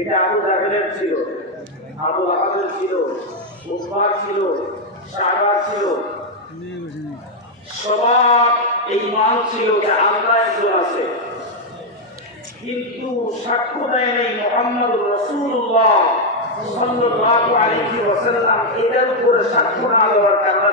এটা আবু ছিল। আবু ছিল, উসমান ছিল সাহাবার ছিল। সবার এই মান ছিল যে আল্লাহ একজন আছে। কিন্তু সাক্ষ্য দেয় নাই মোহাম্মদ রসুল্লাহ সাল্লাল্লাহু আলাইহি এটার উপরে সাক্ষ্য না দেওয়ার কারণে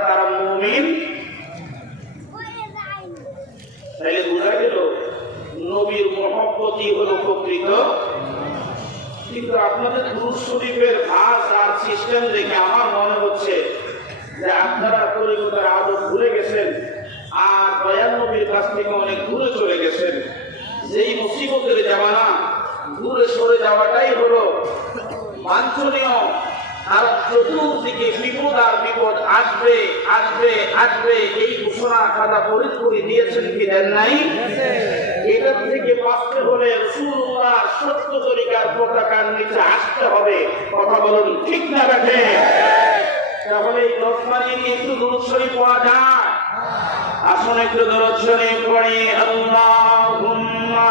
শরীফের ভাষ আর সিস্টেম দেখে আমার মনে হচ্ছে যে আপনারা পরিবর্তন আদৌ ভুলে গেছেন আর দয়াল কাছ থেকে অনেক দূরে চলে গেছেন। যেই মুসিবতের জামানা দূরে সরে যাওয়াটাই হলো বাঞ্ছনীয়। আর চতুর্দিকে বিপদ আর বিপদ আসবে আসবে আসবে, এই ঘোষণা খাতা করে দিয়েছেন কি দেন নাই? এটার থেকে বাঁচতে হলে সুন্দর সত্য তরিকার পতাকার নিচে আসতে হবে। কথা বলুন, ঠিক না রাখে তাহলে এই লোকমানি কিন্তু দূর শরীফ পাওয়া যায়। আসুন একটু দরদ শরীফ পড়ি। আল্লাহুম্মা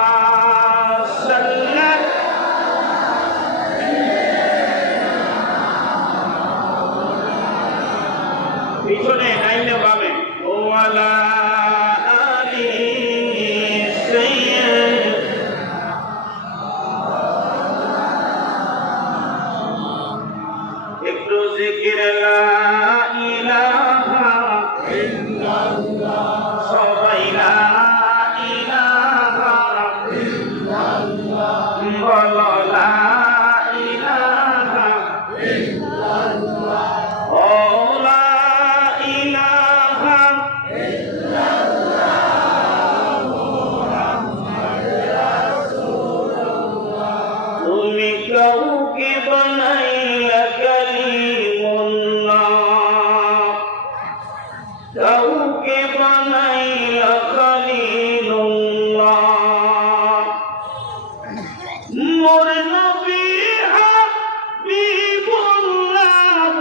মোর নবী হাবিবুল্লাহ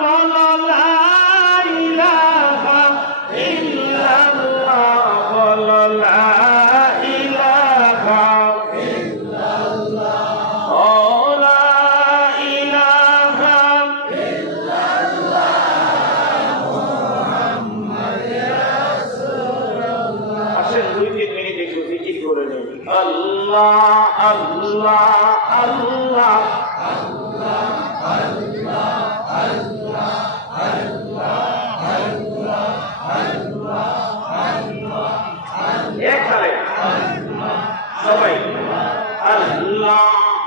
বলা লা ইলাহা ইল্লাল্লাহ। বলা লা ইলাহা ও লা ইলাহা আসেন দুই তিন মিনিট একটু জিকির করে নেই। আল্লাহ আল্লাহ।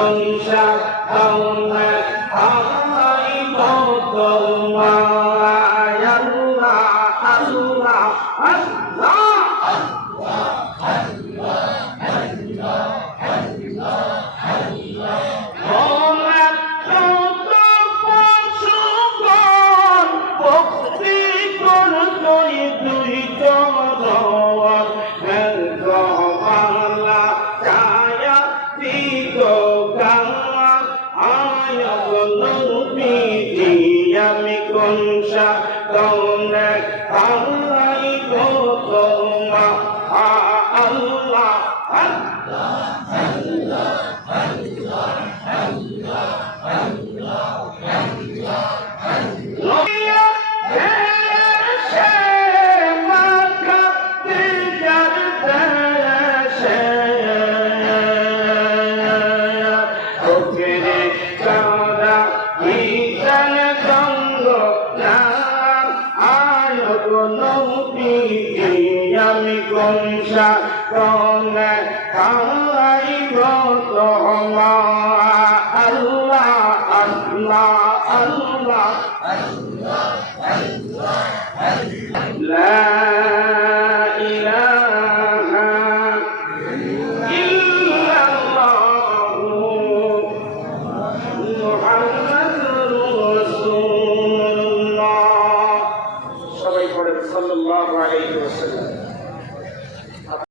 Om Shak Om মিকুংসা কৌনক আমি কংসা কনে খাইব তোমা আল্লাহ আল্লাহ আল্লাহ। لا